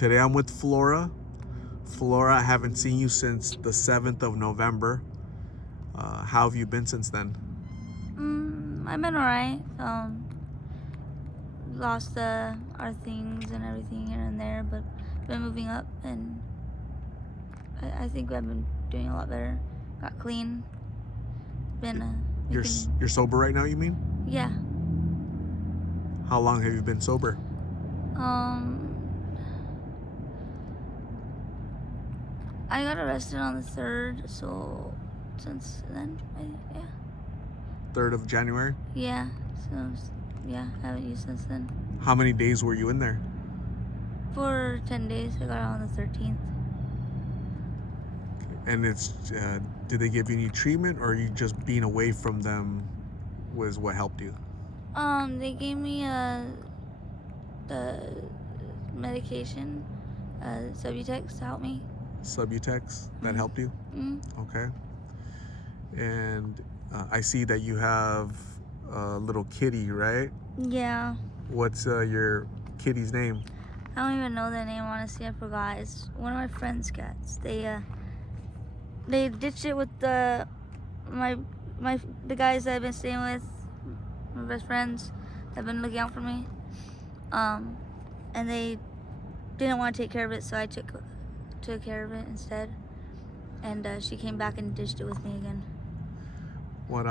Today I'm with Flora. Flora, I haven't seen you since the 7th of November. How have you been since then? I've been alright. Lost our things and everything here and there, but been moving up, and I think I've been doing a lot better. Got clean. Been You're sober right now, you mean? yeah. How long have you been sober? I got arrested on the 3rd, so since then, yeah. 3rd of January? Yeah, so yeah, I haven't used since then. How many days were you in there? For 10 days, I got out on the 13th. And did they give you any treatment, or you just being away from them was what helped you? They gave me the medication, Subutex to help me. Subutex, that helped you? Mm-hmm. Okay. And I see that you have a little kitty, right? Yeah. What's your kitty's name? I don't even know their name, honestly. I forgot. It's one of my friend's cats. They ditched it with the guys that I've been staying with, my best friends that have been looking out for me. And they didn't want to take care of it, so I took care of it instead. And she came back and ditched it with me again. What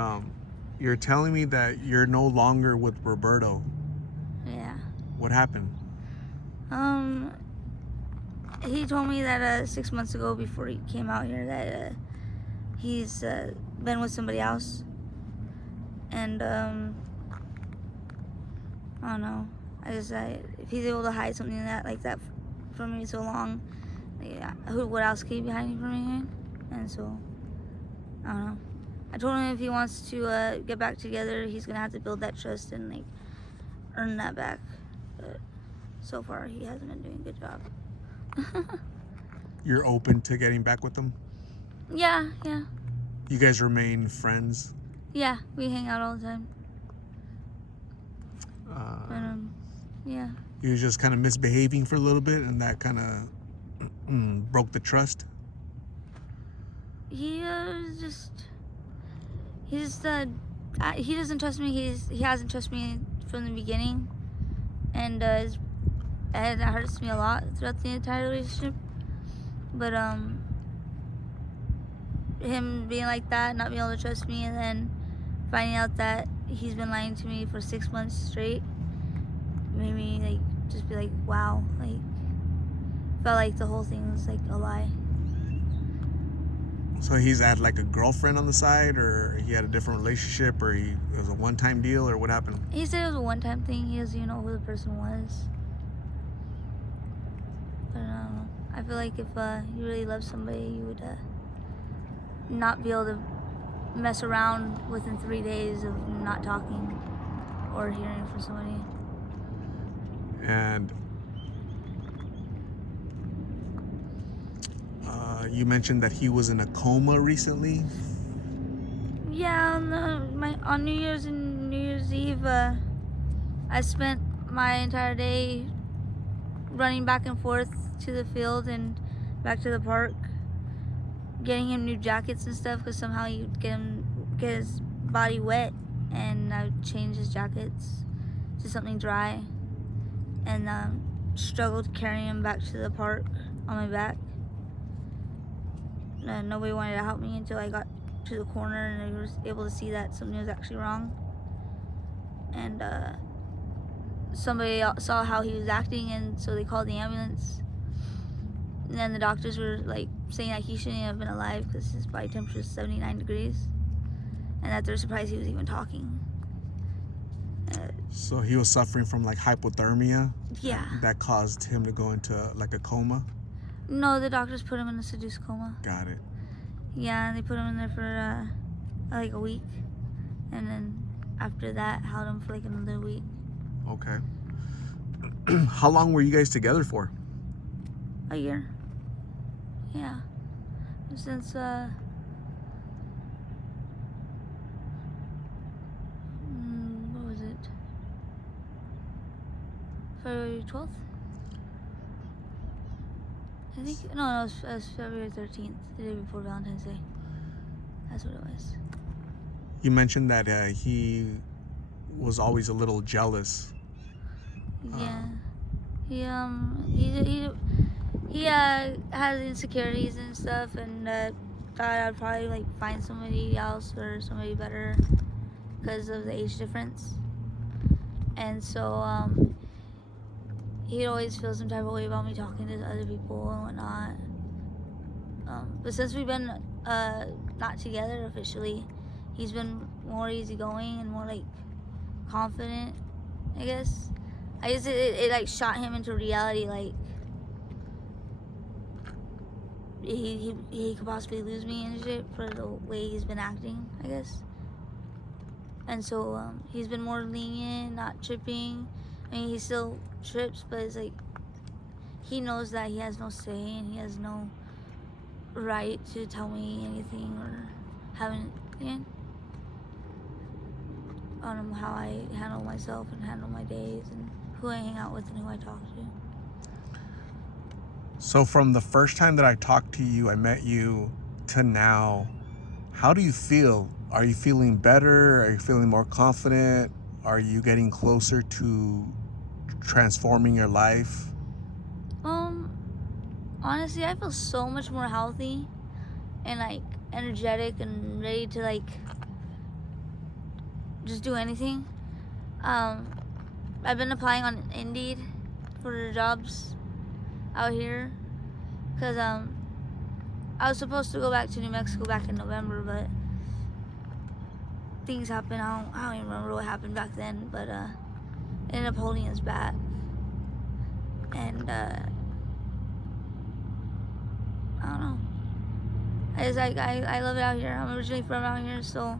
you're telling me that you're no longer with Roberto. Yeah. What happened? He told me that 6 months ago, before he came out here, that he's been with somebody else. And I don't know. If he's able to hide something like that from me so long, yeah, what else could he be hiding from me? And so, I don't know. I told him if he wants to get back together, he's gonna have to build that trust and earn that back. But so far, he hasn't been doing a good job. You're open to getting back with them? Yeah. You guys remain friends? Yeah, we hang out all the time. But yeah. You were just kind of misbehaving for a little bit, and that kind of broke the trust? He doesn't trust me. He hasn't trusted me from the beginning, and that hurts me a lot throughout the entire relationship. But him being like that, not being able to trust me, and then finding out that he's been lying to me for 6 months straight, made me just be like, wow, felt like the whole thing was a lie. So he's had a girlfriend on the side, or he had a different relationship, or it was a one-time deal, or what happened? He said it was a one-time thing. He doesn't even know who the person was. But I don't know. I feel like if you really love somebody, you would not be able to mess around within 3 days of not talking or hearing from somebody. And you mentioned that he was in a coma recently. Yeah, on New Year's and New Year's Eve, I spent my entire day running back and forth to the field and back to the park, getting him new jackets and stuff, because somehow you'd get his body wet, and I would change his jackets to something dry, and struggled carrying him back to the park on my back. Nobody wanted to help me until I got to the corner and I was able to see that something was actually wrong. And somebody saw how he was acting, and so they called the ambulance. And then the doctors were saying that he shouldn't have been alive because his body temperature is 79 degrees, and that they're surprised he was even talking. So he was suffering from hypothermia? Yeah. That caused him to go into a coma? No, the doctors put him in a seduced coma. Got it. Yeah, and they put him in there for a week, and then after that held him for another week. Okay. How long were you guys together for? A year. Yeah. Since what was it? February 12th? I think no, it was February 13th, the day before Valentine's Day. That's what it was. You mentioned that he was always a little jealous. Yeah. He has insecurities and stuff, and thought I'd probably like find somebody else or somebody better because of the age difference. And so he'd always feel some type of way about me talking to other people and whatnot. But since we've been not together officially, he's been more easygoing and more like confident, I guess. I guess it like shot him into reality, like he could possibly lose me and shit for the way he's been acting, I guess. And so he's been more lenient, not tripping. I mean, he still trips, but it's like he knows that he has no say and he has no right to tell me anything or have an opinion on how I handle myself and handle my days and who I hang out with and who I talk to. So from the first time that I talked to you, I met you, to now, how do you feel? Are you feeling better? Are you feeling more confident? Are you getting closer to transforming your life? Honestly, I feel so much more healthy and like energetic and ready to like just do anything. I've been applying on Indeed for jobs out here because I was supposed to go back to New Mexico back in November, but things happened. I don't even remember what happened back then, but ended up holding us back. And I don't know. I love it out here. I'm originally from out here, so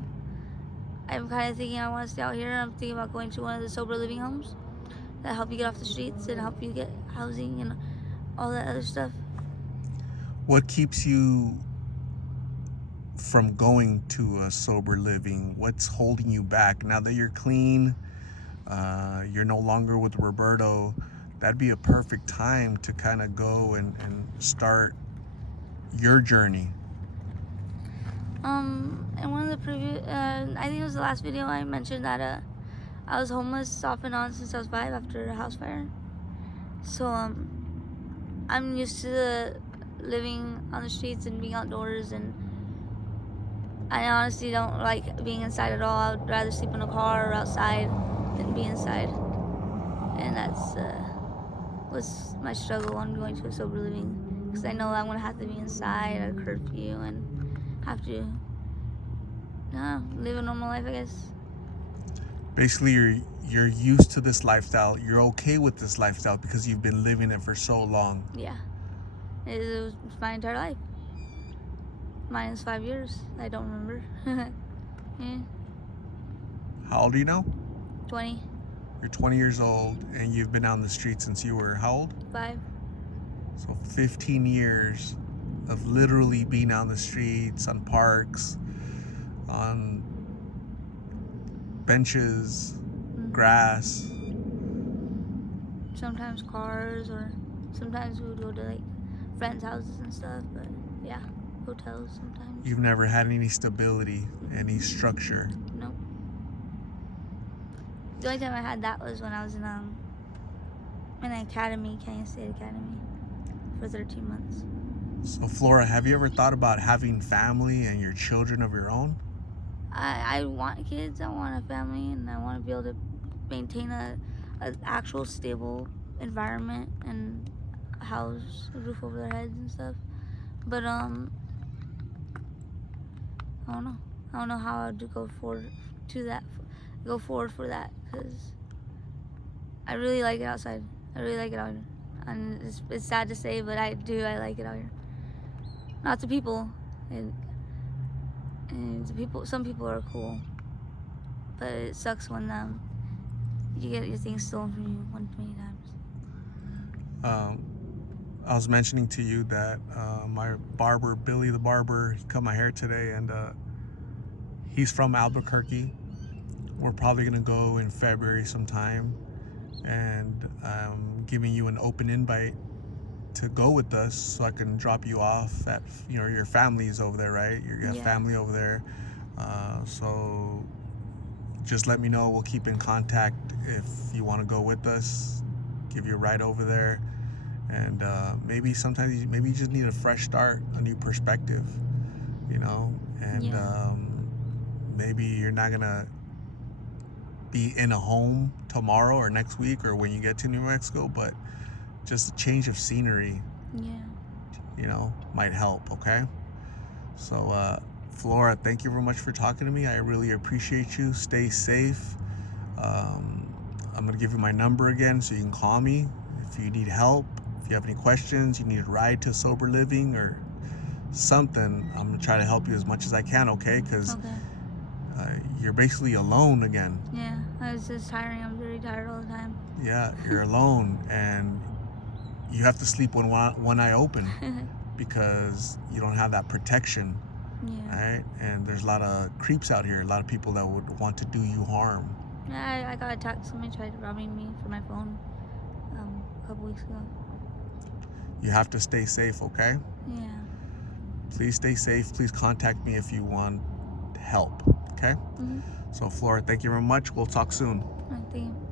I'm kind of thinking I want to stay out here. I'm thinking about going to one of the sober living homes that help you get off the streets and help you get housing and all that other stuff. What keeps you from going to a sober living? What's holding you back? Now that you're clean, you're no longer with Roberto, that'd be a perfect time to kind of go and start your journey. In one of the previous, I think it was the last video, I mentioned that I was homeless off and on since I was 5 after a house fire. So I'm used to living on the streets and being outdoors, and I honestly don't like being inside at all. I would rather sleep in a car or outside than be inside. And that's was my struggle on going to a sober living, because I know I'm gonna have to be inside at a curfew and have to live a normal life, I guess. Basically, you're used to this lifestyle. You're okay with this lifestyle because you've been living it for so long. Yeah, it was my entire life. Minus 5 years. I don't remember. Yeah. How old are you now? 20. You're 20 years old and you've been out on the street since you were how old? 5. So 15 years of literally being out on the streets, on parks, on benches, grass. Sometimes cars, or sometimes we would go to like friends' houses and stuff, but yeah, hotels sometimes. You've never had any stability, any structure. Nope. The only time I had that was when I was in an academy, Canyon State Academy, for 13 months. So Flora, have you ever thought about having family and your children of your own? I want kids, I want a family, and I want to be able to maintain an actual stable environment and a house, a roof over their heads and stuff. But I don't know. I don't know how I'd go forward for that, because I really like it outside. I really like it out here. And it's sad to say, but I like it out here. Not the people. And the people, some people are cool, but it sucks when you get your things stolen from you one too many times. I was mentioning to you that my barber, Billy the barber, he cut my hair today, and he's from Albuquerque. We're probably gonna go in February sometime, and I'm giving you an open invite to go with us so I can drop you off at, your family's over there, right? You have Yeah. family over there. So just let me know. We'll keep in contact if you want to go with us, give you a ride over there. And maybe sometimes you just need a fresh start, a new perspective, and Yeah. maybe you're not going to be in a home tomorrow or next week or when you get to New Mexico, but just a change of scenery, Yeah. might help, okay? So, Flora, thank you very much for talking to me. I really appreciate you. Stay safe. I'm going to give you my number again so you can call me if you need help. If you have any questions, you need a ride to sober living or something, I'm going to try to help you as much as I can, okay? Because you're basically alone again. Yeah, it's just tiring. I'm very tired all the time. Yeah, you're alone, and you have to sleep with one eye open because you don't have that protection. Yeah. Right? And there's a lot of creeps out here, a lot of people that would want to do you harm. Yeah, I got attacked. Somebody tried robbing me for my phone a couple weeks ago. You have to stay safe, okay? Yeah. Please stay safe. Please contact me if you want help, okay? Mm-hmm. So, Flora, thank you very much. We'll talk soon. Thank you.